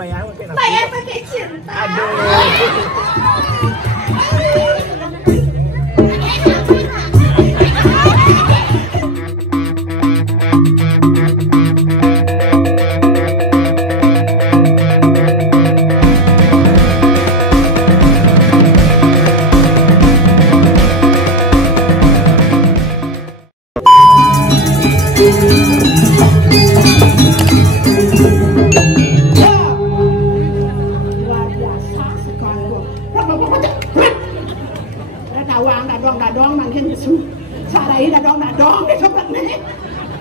bayar pakai nasi. Bayar pakai cinta. Aduh. Dadong makin sarai dadong di tempat ni.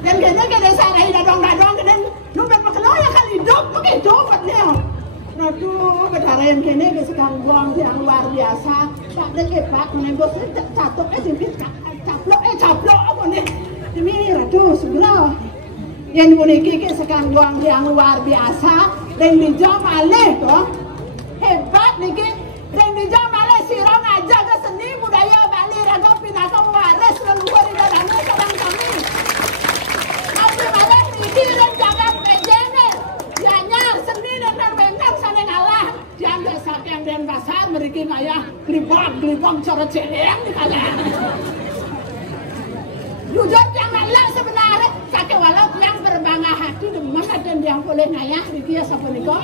Dan kena sarai dadong dan numpet makelo ya kan hidup begitu buatnya. Aduh, bedarayan kene sekarang buang yang luar biasa. Tak ada kepak menembus catok simpit caplok apa nih. Demi ratu segera. Yang buniki sekarang buang yang luar biasa dan dijam alih toh. Hebat niki. Dan dijam alih sirong aja ke seni budaya Bali raga pinaka mewaris leluhur idadane sareng kami. Abdi malih niki dan jagat pejene. Dianyar seni dan benar saling Allah. Dian desa yang den pasar mriki kaya glibang cara celeng di kalian. Jujur yang Allah sebenarnya sakit walau yang berbangga hati demam dan yang boleh ngayah niki ya sapa nika.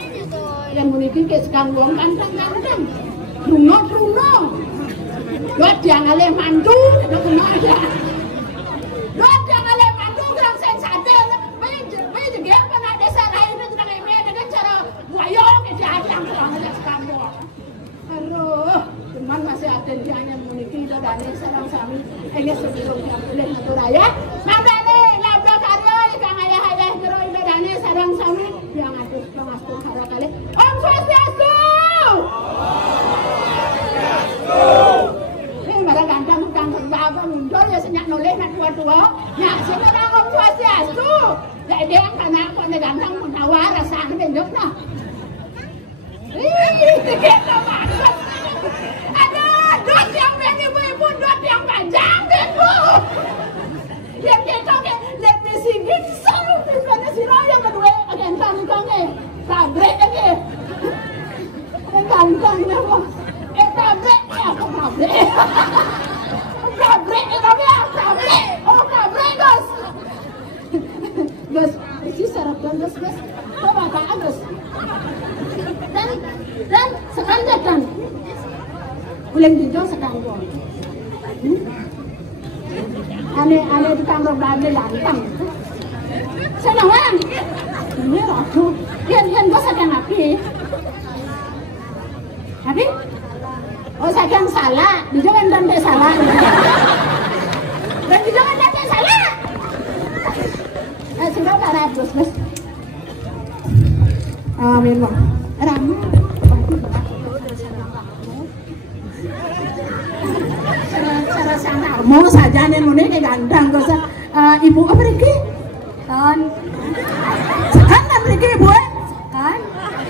Yang meniki kesekan wong ganteng-ganteng. Runo. Dot yang alih mantu, nek kena aja. Dot yang alih mantu kurang sensate. Bayi juga apa nak desa lain itu dengan email dengan cara wayang itu ada yang kurang aja kamu. Aduh, teman masih ada dia hanya meniki dadane sareng sami. Ini sebelum yang boleh ngatur raya. Madane labrak karya kang ayah jero dadane sareng sami yang atur pengastur hara kali. Om Swastiastu. Barang ganteng apa muncul ya senyak noleh nak tua-tua. Nyak sekarang Om Swastiastu. Ya dia karena aku ada ganteng menawar rasanya benjok nah. Kita maksud. Aduh, dot yang ibu-ibu, dot yang panjang ibu. Yang kita let me sing it song. Karena si Raya kedua ganteng kong tabrek lagi. Gantengnya kok. Tabrek ya, tabrek. Tabrek Gus. Gus, isi sarapan Gus. Coba Pak Gus. Dan sekarang kan. Uleng dijong sekarang. Ane tukang rombane lantang. Senang kan? Ini ratu. Yan Gus akan api. Api? Oh saya salah, di jangan dan salah. Dan di jangan dan salah. Sudah darah bos. Amin bang. Ramu. Cara sana mau saja nih mune ke gandang gosa. Ibu apa lagi? Kan. Sekarang lagi ibu kan?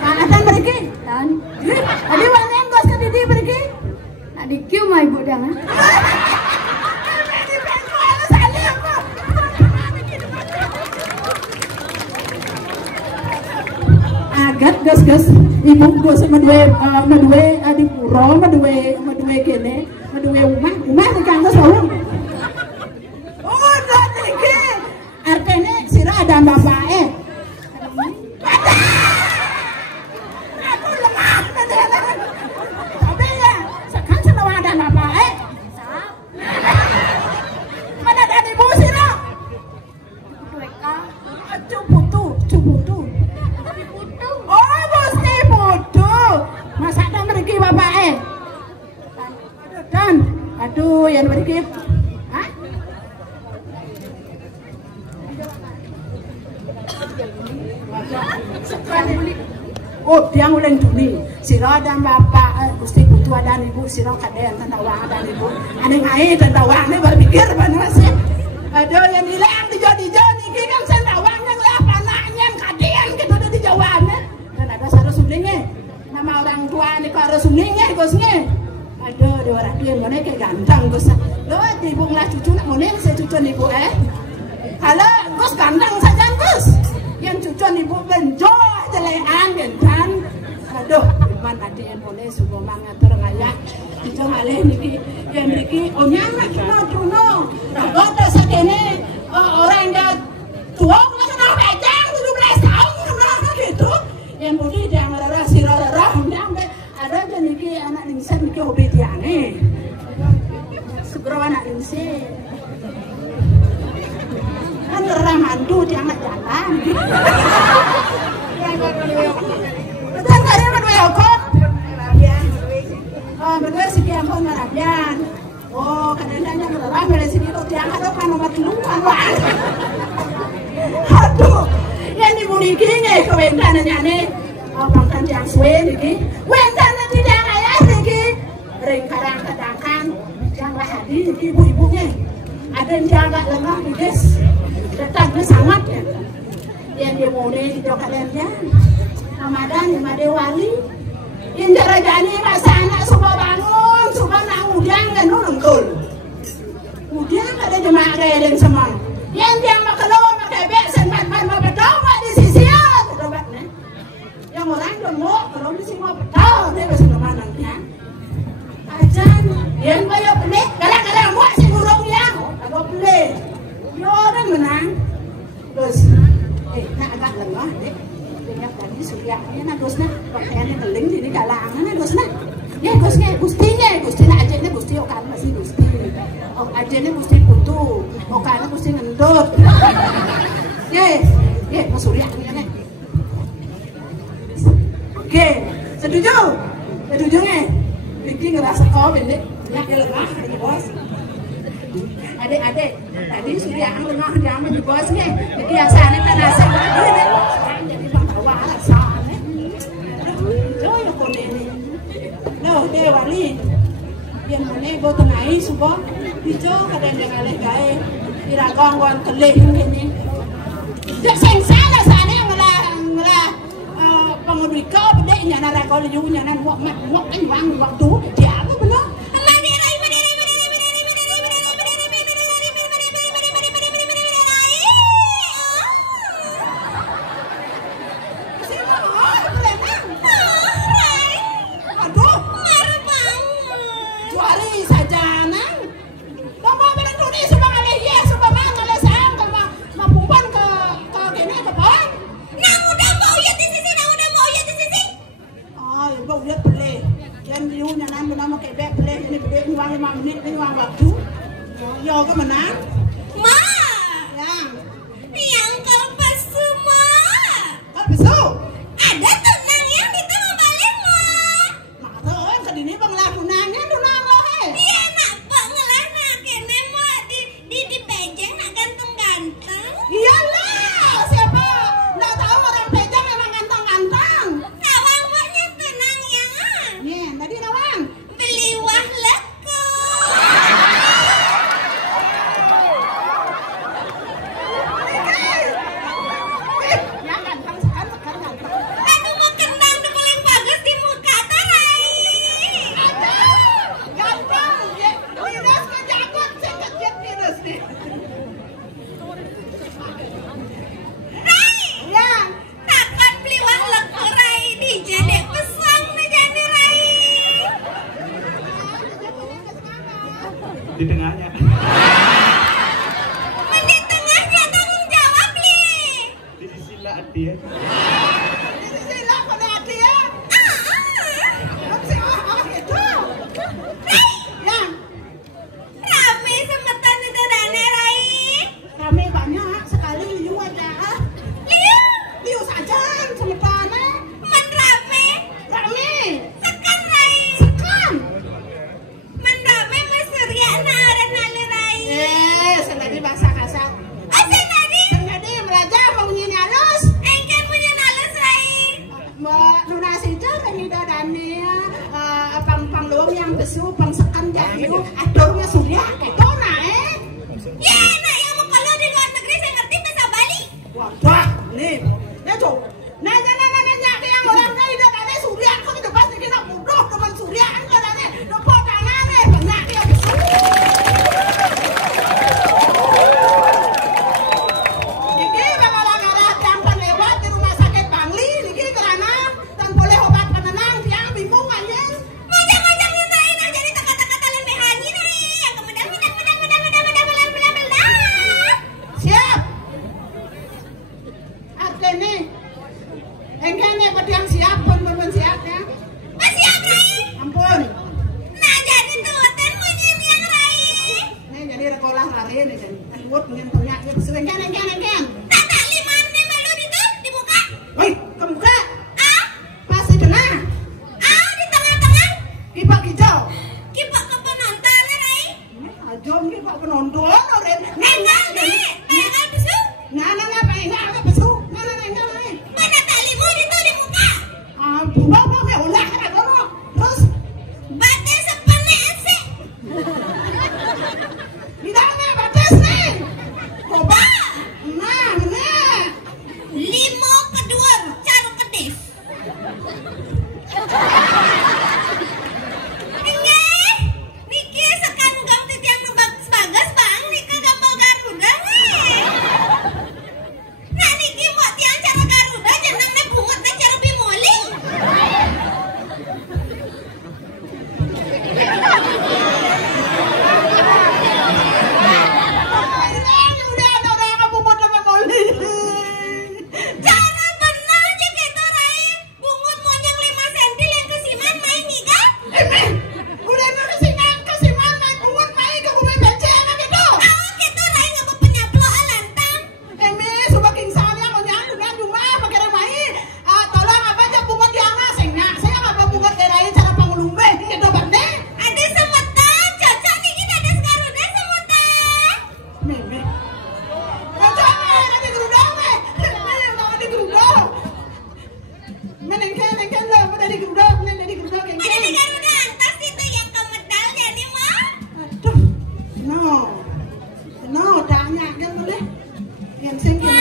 Ada lagi kan? Ada mana yang gos ke didi pergi? Adik kiu mai ibu dah. Agat gas ibu gos madue adik puro madue kene madue umah di kantor sawung. Oh nanti artinya sira ada bapak aku lemah tapi ya sekarang selalu ada bapak mana ada ibu sira cuputu oh mesti putu masa ada mereka bapak dan aduh yang mereka oh dia ngulen duni sira dan bapak gusti putu ada ibu sira kaden tandawang ada ibu ane ngai tandawang ni berpikir masih aduh yang hilang di jodi iki kan tandawang yang lah panaknya kaden gitu di jawabnya dan ada saro sulingnya nama orang tua ni karo sulingnya gosnya aduh dia orang dia mana kayak ganteng gos lo ibu ngelah cucu nak monen saya cucu ibu kalau gos ganteng saja gos yang cucu ibu benjo jelean gentan Aduh, iman adik yang boleh subuh mangatur ngaya. Itu ngalih niki, yang niki, onyang cuno. Ragoto sakene orang yang tua nggak kenal pejang 17 tahun kenal gitu. Yang budi dia ngerara sirara, sampai ada aja niki anak ningsan niki hobi tiane. Segera anak ningsan. Kan orang mandu dia nggak jalan. Betul nggak dia berdua kok? Berdua sih dia kok ngarabian. Oh kadang-kadang ngerara dari sini tuh dia nggak kan nomor keluar. Aduh, yang dimuliki nih kewentanannya nih. Bangkan yang suwe niki, wentangan tidak ayah niki. Ringkarang kadangkan jangan hadir niki ibu-ibunya. Ada yang jaga lengah nih guys. Datangnya sangat ya. Yang dimulai di kalian ya. Ramadan lima Dewali. Yang jarajani masa anak suka bangun, suka nak udang dan nungkul. Udang ada jemaah gaya dan semang. Yang dia makan pakai bek senbat-senbat betul di sisi yang orang demo kalau di sini mau betul dia bisa kemananya. Ajan yang kaya pelik kadang-kadang buat si burung yang agak pelik. Yo orang menang. Terus nak agak lengah deh. Dengar tadi suriahnya nak gusna pakaiannya keling jadi kalangan nak gusna. Ya gusnya gustinya ajennya gusti okan masih gusti. Oh ajennya gusti putu, okan gusti ngendut. Ye mau suriahnya nih. Oke, setuju nih. Vicky ngerasa kau bener, ya lengah di bos. Adik, tadi sudah yang lengah jangan di bos nih. Vicky asalnya kan asal banget. Jadi bang tawa asalnya. Jauh ya kau ini. Loh, Dewali. Yang mana gue tengahi suka. Hijau kadang dia ngalih gaya. Kira gangguan kelih ini. Jadi sengsara sana ngelah. Pengemudi kau beda nyana rakol juga nyana muak kan wang waktu dia apa benar? Aduh, marah banget. Juari saja nang. Kamu bilang tuh nih suka ngalih ya, suka ngalih sang kalau mampuan ke gini ke bawah. Nang udah mau ya di sini. Bau lihat peleh, yang diunya nan bernama kayak bek peleh ini peleh uang 5 menit ini uang waktu. Yo ke mana? Ma, yang kalpas semua. Kalpasu? Ada tunang yang kita mau balik ma. Makanya orang kedini banglah tunangnya tunang loh he. Iya nak banglah nak kene ma di pejeng nak ganteng-ganteng. Iyalah siapa? Nggak tahu orang pejeng memang ganteng-ganteng. Tadi nawang beli wah leko. Ya ganteng sekarang. Aduh mau kendang tuh paling bagus di muka tarai. Aduh ganteng. Virus kejagot sih virus nih. Rai. Ya. Takkan beli wah leko Rai di jedek pesang nih jadi Rai. Di tengahnya. Di tengahnya tanggung jawab li. Di sisi lah dia. Di sisi lah pada dia. Itu. Ya. Rame semetan itu dana Rai. Rame banyak sekali liu aja. Liu saja semetannya. Man rame. Sekan Rai. Sekan. Man rame Surya naran nale Rai. Senadi bahasa kasar. Senadi meraja mau nyanyi halus. Engken punya halus Rai. Lunasi cara ni dadane pang luang yang besu pang sekan jayu adornya Surya itu nah Ya nak yang mau kalau di luar negeri saya ngerti bahasa Bali. Wah nih. Ya tuh. Nanya ke yang orangnya tidak ada Surya kok itu pasti kita bodoh dengan Surya kan katanya. Nopo tangannya banyak yang besu. Niki bakalan ada yang lewat di rumah sakit Bangli niki karena dan boleh obat karena kene. Engkene pedang siap pun siap ya. Siap Rai. Ampun. Nah jadi tuaten mau yang Rai. Ini jadi sekolah lari nih jadi. Buat dengan punya ya engkan. Tata limane melu itu dibuka. Woi, kebuka. Ah, Pas di tengah. di tengah-tengah. Kipak hijau. Kipak ke penonton Rai. Ajom kipak penonton orang. Enggak nih, enggak bisu. Nah, apa besu? Nah. Mana talimu itu dibuka. Bapak me ulah kan dulu. Terus Batas sepane sih. di dalamnya batas nih. Coba. Nah, benar. Limo kedua cara kedis. Niki sekarang gam titiang bagas bang Niki gambal Garuda nih. Nah Niki mau tiang cara Garuda jenangnya bungetnya cara bimoling. Udah ada orang kamu buat apa moli. Cara benar aja gitu Rai. Bungut monyang 5 cm yang kesiman main ngiga. Udah kasih mana buat main ke rumah baca anak itu. Gitu Rai nggak mau penyaplo lantang. Suka kingsan yang nyang udah cuma pakai main. Tolong apa aja bunga dianga saya nggak mau bunga dari cara pangulumbe itu bande. Ada semetan, cocok nih kita ada Garuda semetan. Meme. Jangan nanti gerudang nanti gerudang. Menengkan lah dari gerudang Ada di Garuda antas itu yang ke medalnya nih mah. Aduh, no, tanya kan boleh. Yang sengkin.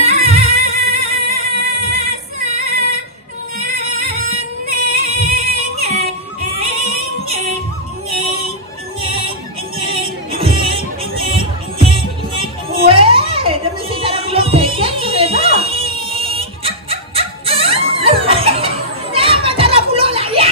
Weh, demi si cara belum becek juga. Apa cara pulau lah ya?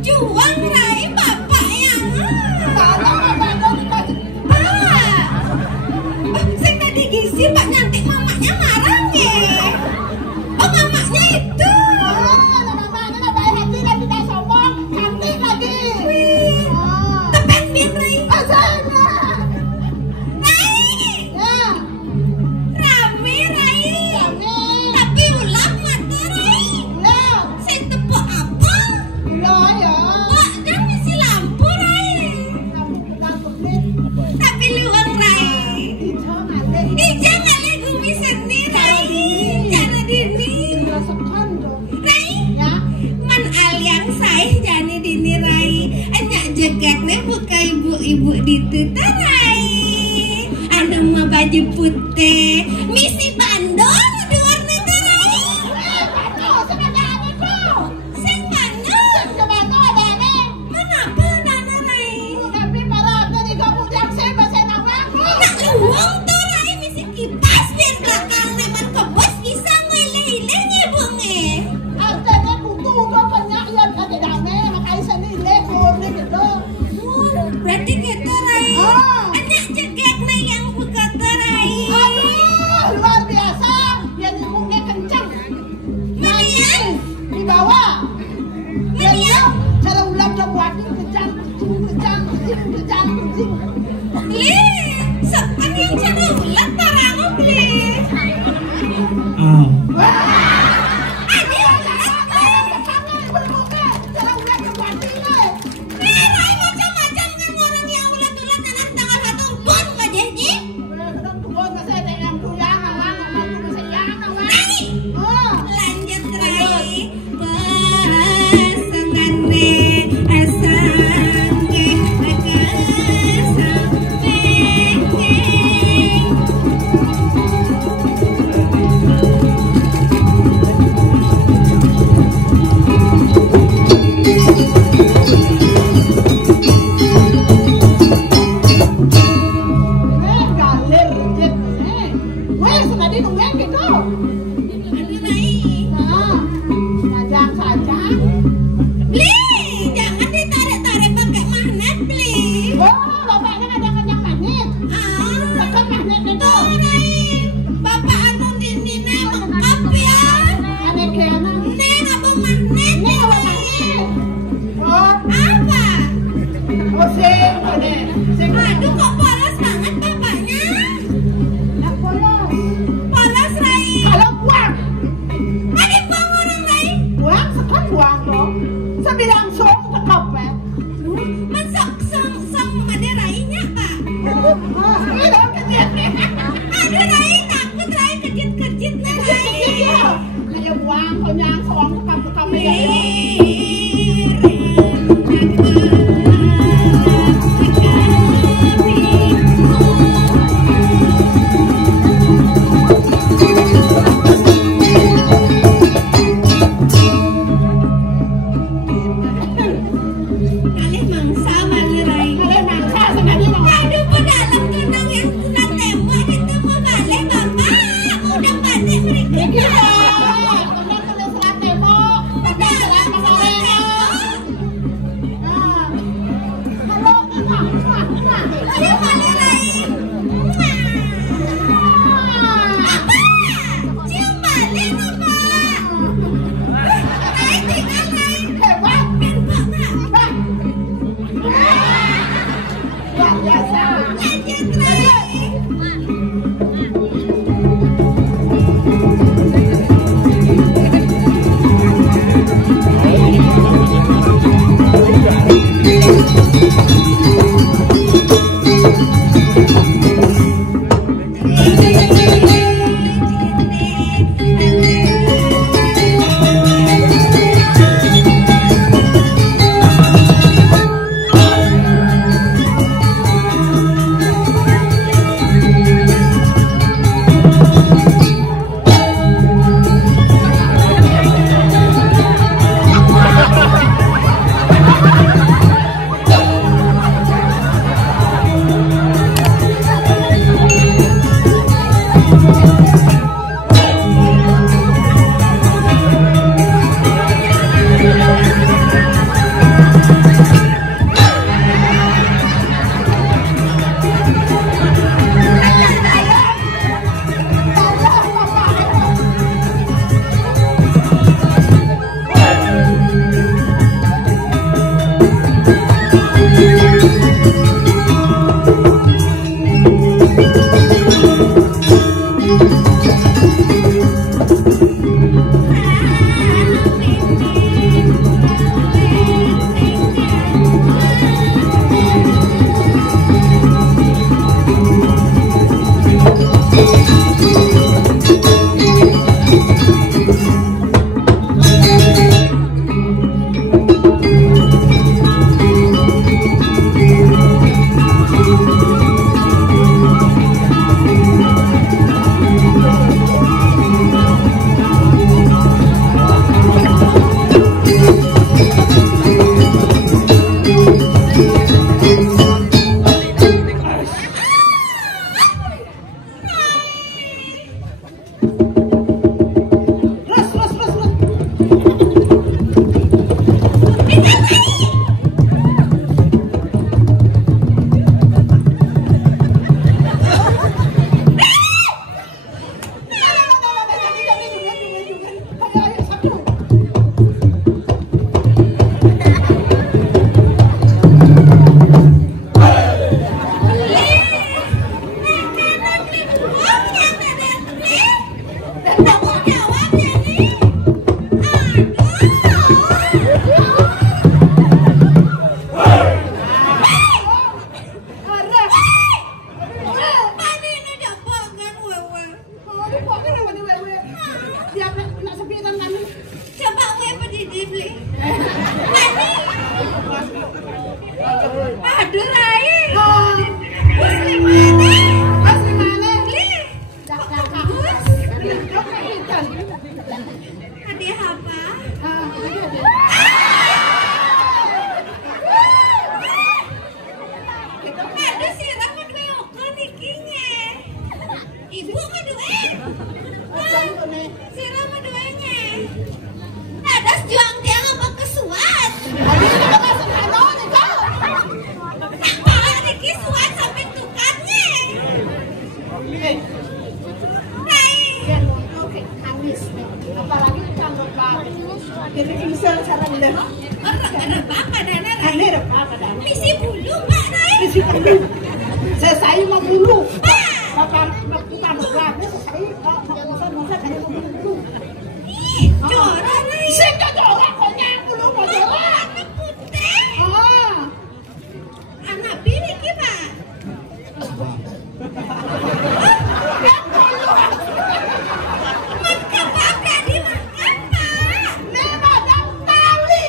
Juang Rai bapak yang saya tadi gizi pak nyantik mamanya marah nih. Oh mamanya itu. Tepen bin Rai. Rame Rai. Tapi ulang mata Rai. Saya tepuk apa? Wah, dan isi lampu Rai. Tapi luang Rai. Ijang ale gumi seni Rai. Cara dini. Rai. Man aliang saih jani dini Rai. Anyak jegatnya buka ibu-ibu dituta Rai. Anu mah baju putih. Misi bandol di warna itu Rai. Sing bandol. Kenapa dana Rai? Nak luang tuh Rai misi kipas biar belakang neman kebos bisa ngelih-ilih nyebunge. Berarti gitu Rai. Anak cegaknya yang buka Rai. Luar biasa. Anu naik. Nah, sajang sajang. Beli, jangan ditarik-tarik pakai magnet, beli. Oh, bapaknya ada kenyang magnet. Tekan magnet itu. Naik. Bapak anu ini mengap ya. Aneh kena. Neng abang magnet. Ini apa magnet? Oh, Apa? oh sing, aneh. Sing. Aduh, kok polos banget bapaknya. Nak polos. Polos, Rai. Kalau buang, Ada buang orang, Rai. buang sekan buang dong. Sebilang song tekap ya. Masuk song mana Rainya, Pak? Oh, ini dong kecil. Yang oke, habis. Apalagi kalau jadi bisa cara mudah. Ada apa dana Rai? Ada apa dana? Misi bulu Mbak Rai. Saya mau bulu. Bapak kita berlaku saya mau bulu. Jora Rai. Saya jora kok bulu kok jora. Anak putih. Oh. Anak bini kita. Makan apa dimakan Pak? Memang tali.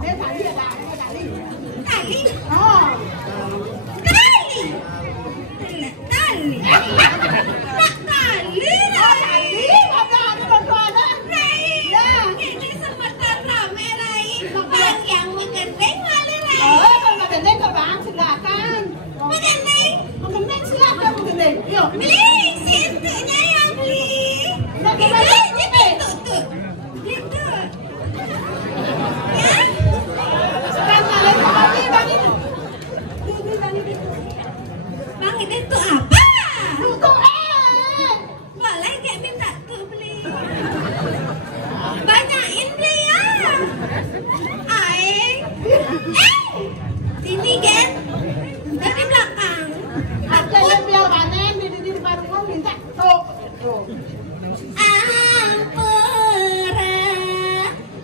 Tali ada tali. Tali. Oh. Tali. Tali. Nak tali Rai. Rai. Ini sempatan rame Rai. Bang yang menggandeng wali Rai. Menggandeng ke bang silakan. Menggandeng. Menggandeng silakan menggandeng. Yuk. Beli sintunya yang beli. Itu tuh. Itu. Ya. Sekarang kalian bagi bagi. Bang ini tuh apa? Tuh Boleh gak minta tuh beli? Banyakin deh ya. Aing. Sini Gen. Dari belakang. ada yang biar panen di depan minta tuh. Ampera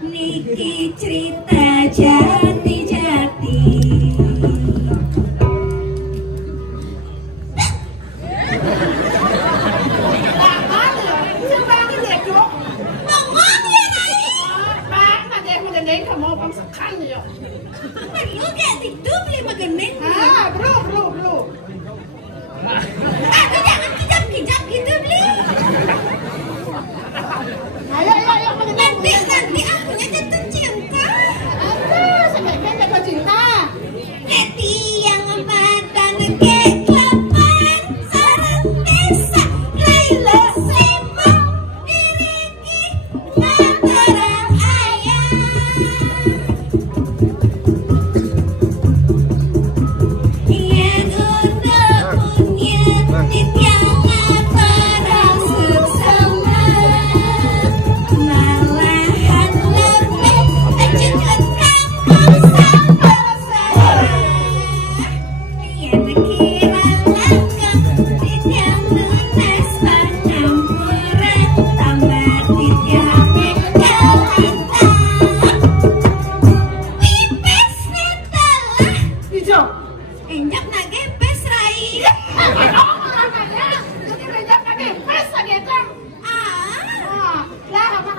niki cerita jati-jati. Bengong ya Rai. Bang, ada yang menggandeng kamu bang sekali ya. Perlu gak itu beli megeneng? Belum. Aduh jangan kijap-kijap gitu beli. Ayo menggandeng. Nanti akunya jatuh cinta. Sebaiknya jatuh cinta. Hati yang badan kelapan sarang desa Laila Sema diriki mataram ayam. Yang udah punya nitya mataram seksama malahan lebih ajut kamu sama saya. Yang kira langkah tidak lunas pengampuran tambah tidak kalita. Pipes netalah Hijau. enjak nage pes Rai. Jadi rejak kaki pes lagi kan. Lah apa?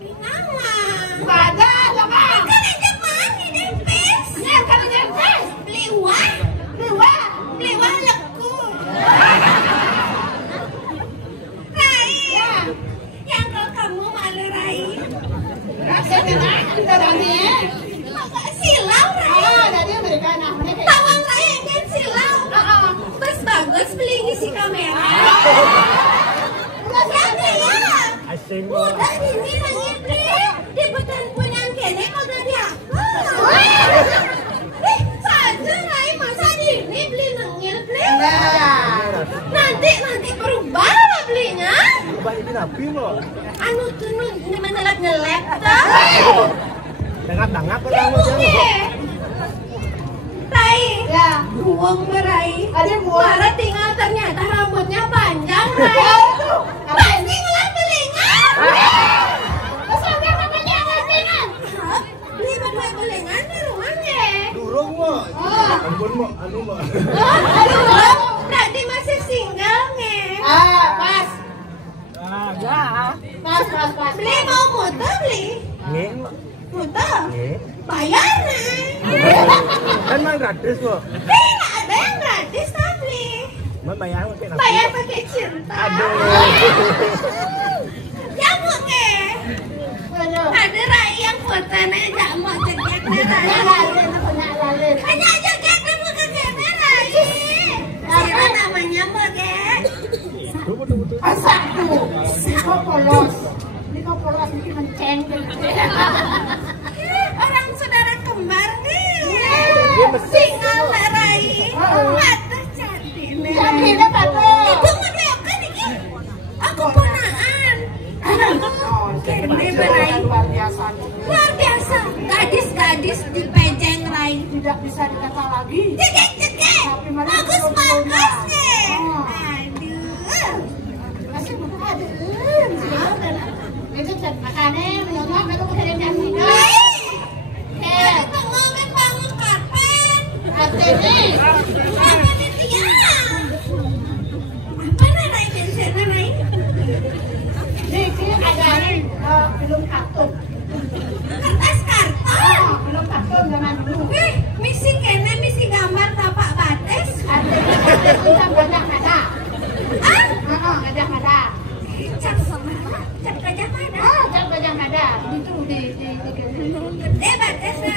Nama Enggak ada lah bang. kan enjak mani deh pes. Ya kan ada pes. Beliwah Dewa. leku. Rai yang kamu malu Rai. Saya kenal kita tadi. Maka silau Rai. Dari mereka namanya. Tawang Rai kan silau. Bes bagus beli ngisi kamera. Siapa ya? Udah ini lagi beli. Di petan punya kene kagak diapa. Saja Rai masa ini beli nengil beli. Nanti berubah lah belinya. Anu tuh ini menelak-nelek dah. Tengah-tengah kok Ya kamu buke. Rai. Ya. Buang berai. Ada buang. Bara tinggal ternyata rambutnya panjang Rai. Pasti ngelah belingan. Sampai namanya ngelingan. Beli berdua belingan di rumahnya. Durung mo. Ampun mo, anu mo. Aduh, berarti masih single nge. Pas. Pas. Beli mau muter beli. Nggih. Muter. Nggih. Bayar nih. Kan mah gratis mo. Nggak ada yang gratis tapi. Mau bayar pakai apa? Bayar pakai cinta. Aduh. Ya buke. Ada Rai yang fotonya gak mau cekek nih Rai. Hanya cekek nih muka kene Rai. Siapa namanya buke? Betul. Asak tuh. Kau polos. Ini kau polos bikin menceng. Orang saudara kembar nih. Dia mesti. Single Rai. Atas cantik. Bagus deh. Aduh. Masih mau aduh. Itu cat makannya menyongok aku pakai jam ini. Ada ngomongin bangun karpet. Artinya Apa nih dia? Apa nih bensin nih? ini ada belum kartun. Kertas karton. Belum kartun zaman dulu. Wih, misi kene misi gambar tapak bates. Artinya kita banyak ada. Ah, Gajah Mada. cap gajah mana? Cat Gajah Mada. Itu di Gede bates nih.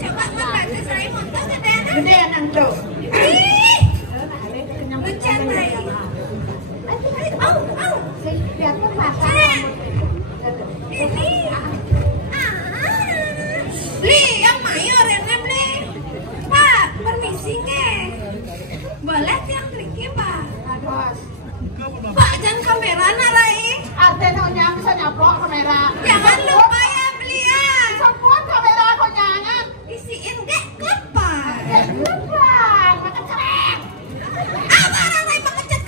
Coba nggak bates saya motor gede nih. gede nanti. Ih, lucu nih. Au, au. Lihat mata. Ini. Beli yang mayor yang beli. Pak, permisi nge. Boleh yang triki Pak. Bos. Pak jangan kamera narai. Artinya bisa nyaplok kamera. Jangan lupa ya beli ya. Semua kamera kau nyangan. Isiin gak Pak. Lupa, makan cerek. Apa narai kecat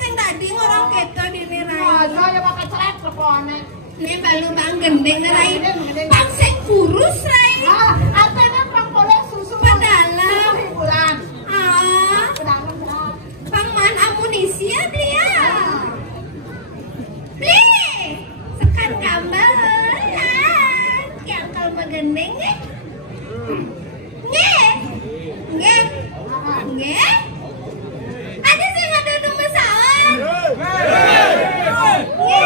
sing tadi ngorong keto di nih rai. Saya makan cerek teleponnya. Ini balu bang gendeng rai. Bang sing kurus rai. Artinya pang boleh susu. Pedalam. Bulan. Ah, Pedalam. bang man amunisi ya beli ya. Beli. Sekan gambar. Yang kalau gendeng ya. Nge. Nge. Nge. Ada sih ngadu masalah. Nge.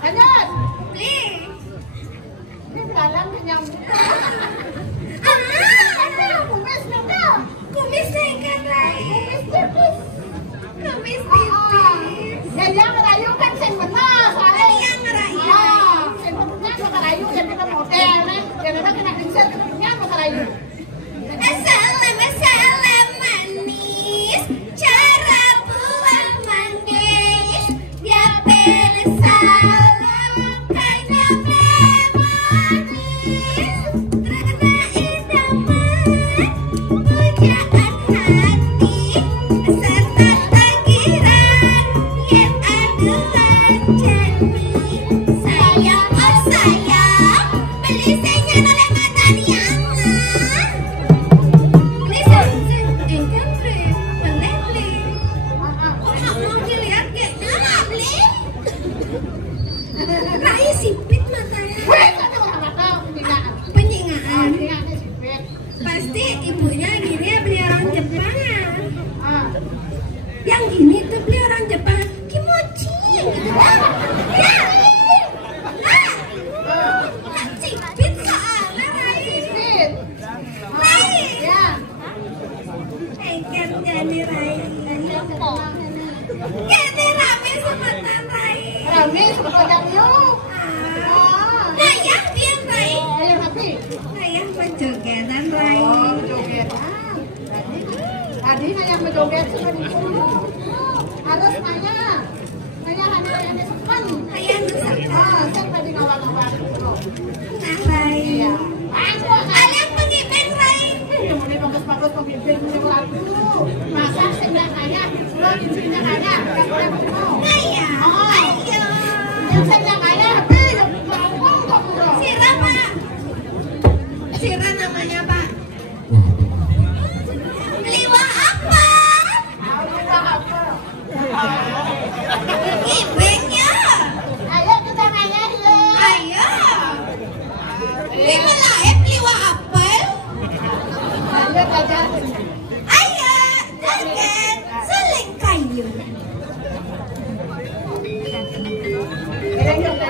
Lanjut. Beli. Ini pedalam kenyang. Kumis juga. Kumis singkat rai. Tipis. Kumis tipis. Yang ngerayu kan sen benar soalnya. Yang ngerayu. Sen benar ngerayu jadi kita model nih. Jadi kita kena insert kemudian ngerayu. Assalam manis, cara buang manis, dia bersalam karena manis, terkena idaman, pujaan hati, serta tagiran yang aduan jani. Sayang oh sayang, beli senya oleh mata diangan. Sipit matanya. Penyingaan. Pasti ibunya gini ya beli orang Jepang ya. Yang gini tuh beli orang Jepang. Kimochi gitu kan. Ya. Sipit soalnya Rai. Rai. Engken jadi Rai. Jadi rame semetan Rai. Rame seperti yang yuk. Ayah dia Rai. Ayo rapi. Ayah penjogetan Rai. Jogetan. Tadi yang menjoget sudah dulu. Harus nanya hanya yang disepan. Ayah nusa. Saya tadi ngawal-ngawal. Nah Rai. Ayah pengiben Rai. Yang mau bagus-bagus pemimpin lagu. Masa sih nggak nanya, lo izinnya nanya, nggak boleh ngomong. Ayah. Ayo. Yang saya nanya, tapi yang ngomong kok bro. Sira Pak. Sira namanya Pak. Liwa apa? Apa? Ibennya. Ayo kita nanya dia. Ayo. Liwa laep liwa apel. Ayo belajar. Ayo. Joget. Seling kayu. Ayo,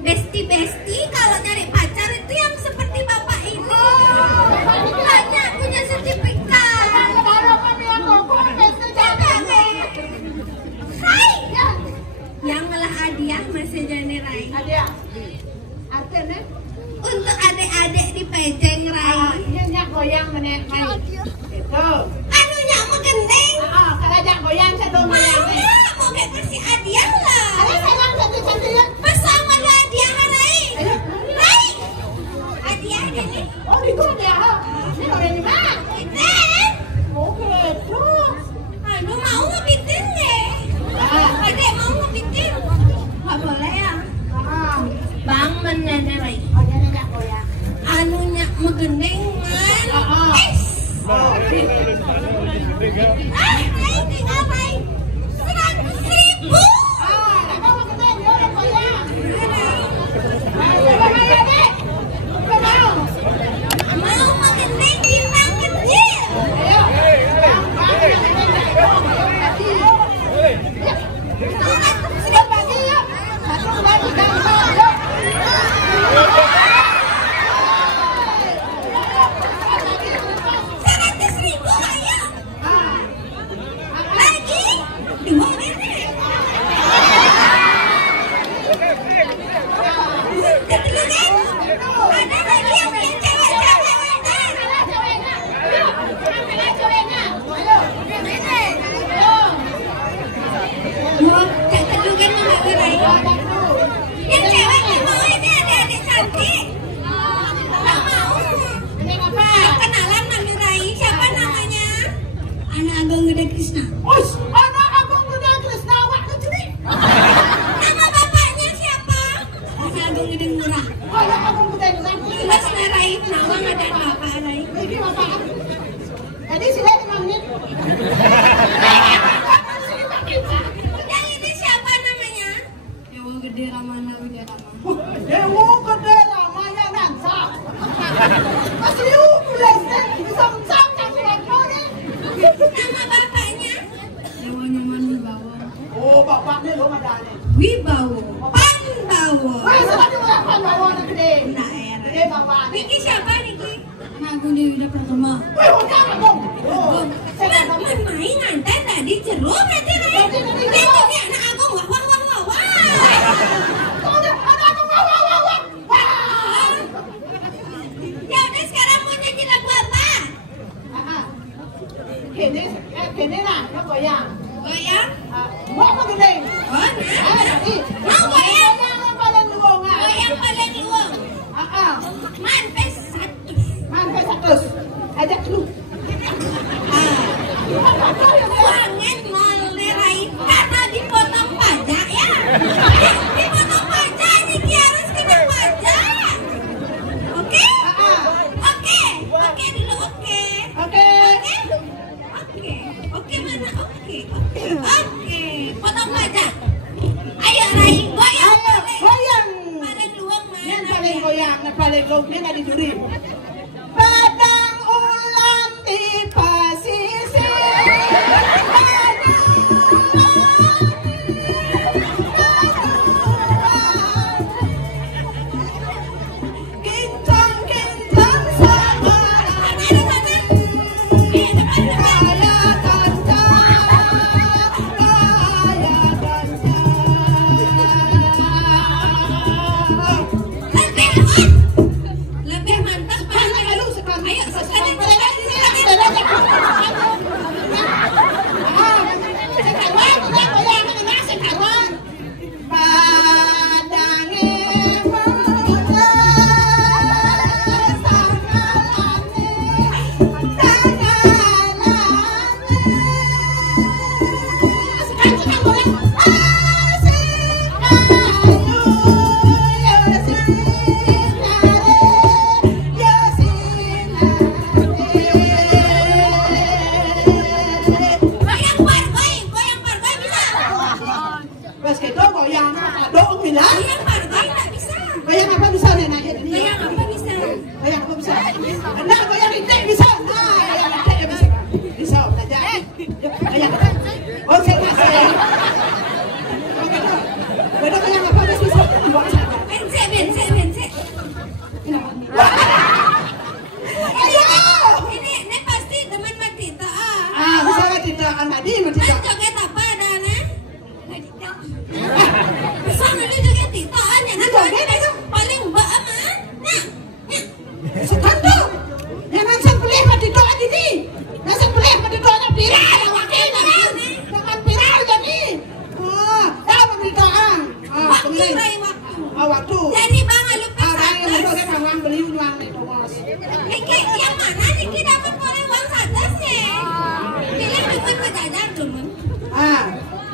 Besti-besti kalau nyari pacar itu yang seperti bapak ini. Banyak punya sertifikat. Hai, yang malah hadiah masih jadi Rai. Hadiah. Artinya? Untuk adik-adik di Pejeng Rai. Ini goyang menek Mai. Itu. Anunya mau gendeng. Kalau jangan goyang saya dong goyang. Mau kayak kasih hadiah lah. Ada sayang cantik-cantik. Bersama hadiah Rai. Rai. Hadiah ini. Oh itu dia. Ini orang di mana? Pitin. Oke, terus. Aduh mau ngepitin deh. Adek mau ngepitin. Gak boleh ya. Bang nenek Rai. Oh dia nggak goyang. Anunya megendengan. Rai tinggal Rai 100.000. Mau mengenai bintang kecil. Krishna. Ush, anak Agung Gede Krishna awak tu curi. Nama bapaknya siapa? Anak Agung Gede Murah. Anak Agung Gede Krishna. Mas Rai, nama ada bapak Rai. Ini bapak. Jadi sila 5 menit. Yang ini siapa namanya? Dewa Gede Ramana Widarama. Dewa Gede Ramana Nansa. Masih you boleh bisa mencapai kau ni. Nama bapaknya? Dewa Nyaman Wibawa. Oh, bapaknya lo ada ni. Wibawa. Panbawa. Wah, sebab tu apa bawa nak gede. Nah, era. Gede bapak ni. Niki siapa Niki? Anak Agung Dewi Wida Pratama. Wah, hujang Agung. Oh, saya dah Kan main ngantai tadi jeruk nanti Rai. Itu ni anak Agung. Wah, wah, wah, wah, wah. Anak Agung wah. Ya udah sekarang mau nyanyi lagu apa? Kene nak, nak goyang. Goyang? Mau apa gede? Oh, Jadi, mau goyang? goyang paling luang. Goyang paling luang. Manpes 100. Manfaat 100. Ajak lu. Uangnya nol deh Rai. Karena dipotong pajak ya. Dipotong pajak ini harus kena pajak. Oke? Oke. Oke dulu oke. Oke. Oke. Oke mana oke. Oke. potong aja. Ayo Rai, goyang. Goyang. Paling luang Yang mana? paling goyang, yang paling goyang nggak dicuri. Padang ulang di pesisir. Kincang sama Ada mana? Depan. Lebih mantap mana? Ayo sekarang. Goyang pargoy bisa. Bas itu goyang dong gila. Goyang pargoy tak bisa. Goyang apa bisa nenek? Goyang apa bisa? Goyang apa bisa? Nah, goyang intek bisa. Nah, goyang intek bisa. Bisa belajar. Goyang apa? Oh, saya ngasih. Beda goyang apa bisa? Bencek. Ayo. Ini pasti teman mati tak ah. Ah, bisa tidak mati mati. Kan joget apa dah nah? Bisa nggak joget tidak hanya nah joget paling mbak aman. Nah. Sekanto. Jangan sembelih mati doa ini. Jangan sembelih mati doa viral. Wakilnya jangan viral jadi. Oh, dah mati doa. Waktu Rai waktu. Waktu. Jadi bang lupa Orang yang satas. udah kawang beli uang itu bos. Niki yang mana Niki dapat oleh uang satas ya? Pilih depan pejajar teman. Ah,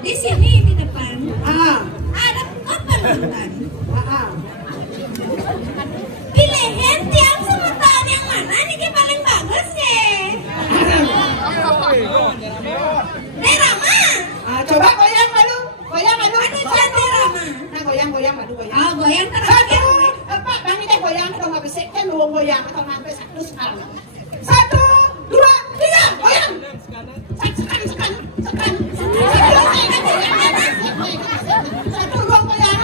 Di sini di depan ada apa nonton? Pilihan tiang semetaan yang mana Niki paling bagus ya? Rama. Coba goyang madu. Aduh cantik Rama. Nah goyang madu goyang. Oh goyang terus. Satu, Pak, bang ini goyang kalau nggak bisa kan lu goyang atau sampai satu sekali. 1, 2, 3, goyang. Sekan. Satu dua goyang.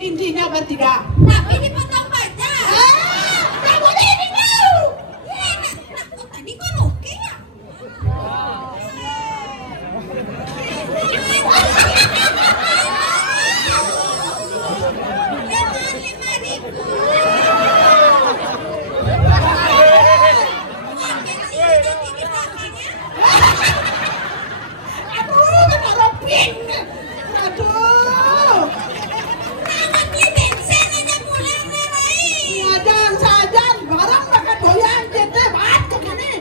Intinya bertiga. Tapi dipotong pajak. Tak boleh ini tahu. Tadi kan oke ya. Aduh, kena roping. Aduh. Sajan, barang makan goyang kita bat ke sini.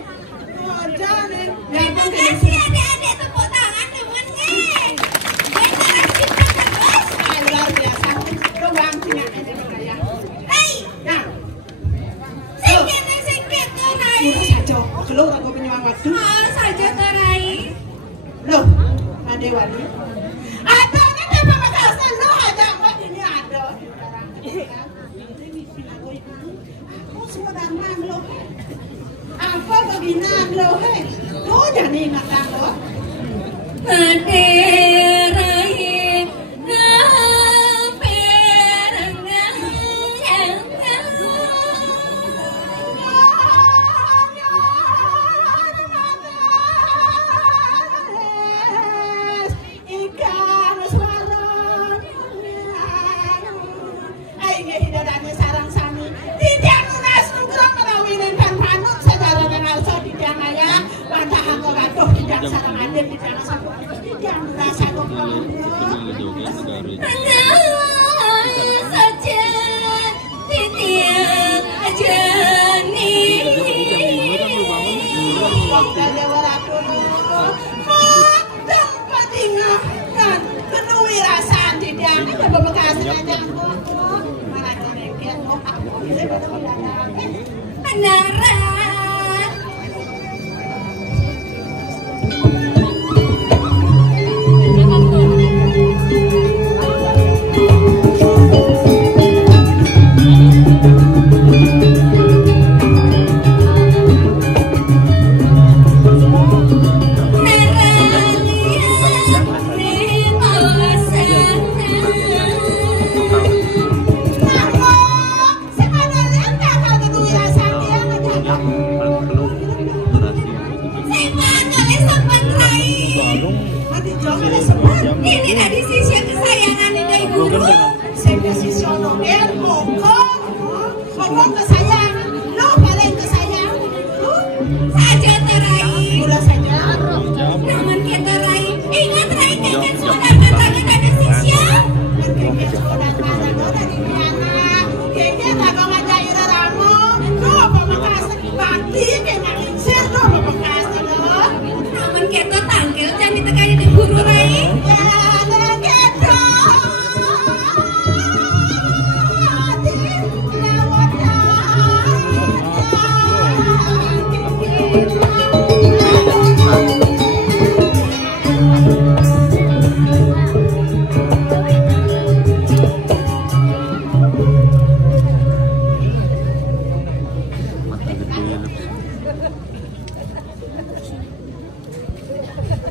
Sajan, Terima kasih adik-adik tepuk tangan temennya. luar biasa. Doang sini aja goyang. Hai, Nah, singkat tuh Rai. ini saja. Keluar aku penyuang waktu. Oh, saja tuh Rai. Loh, ada wali. Ada nanti apa batasan lo ada apa ini ada. Aku sebenarnya lo. Apa bagian lo heh? Lo jadi nak lo. Ade Rai, ngaperang inggih hidadane sarang sami. Tidak lunas nugrah merawinin dan panut saudara dan also tidak ngaya. Wantah anggo gaduh tidak sarang aden tidak sabu. Tidak merasa goblok. saja titiang jani. Waktu lewat dulu. Tempat tinggal kan penuh rasa tidak ada bebekas aja. Mana cengket mau aku bisa betul ada. Nara ini tadi sisya kesayangan dari guru. Saya sisya nomer mokong kesayangan, lo paling kesayangan itu Saja terai. gula saja. Namun kita rai. Ingat rai keket sudah katakan ada sisya. Keket sudah katakan dari Diana. Keket agak ngajak ira ramu. Lo pemakas bakti kena insir lo pemakas lo. Namun kita tangkil dan ditekani di guru rai.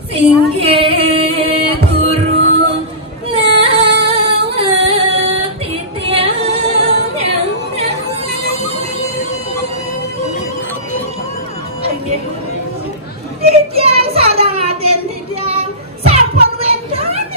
Singge guru lawat titiang Titiang sadang aden titiang sampun wendon.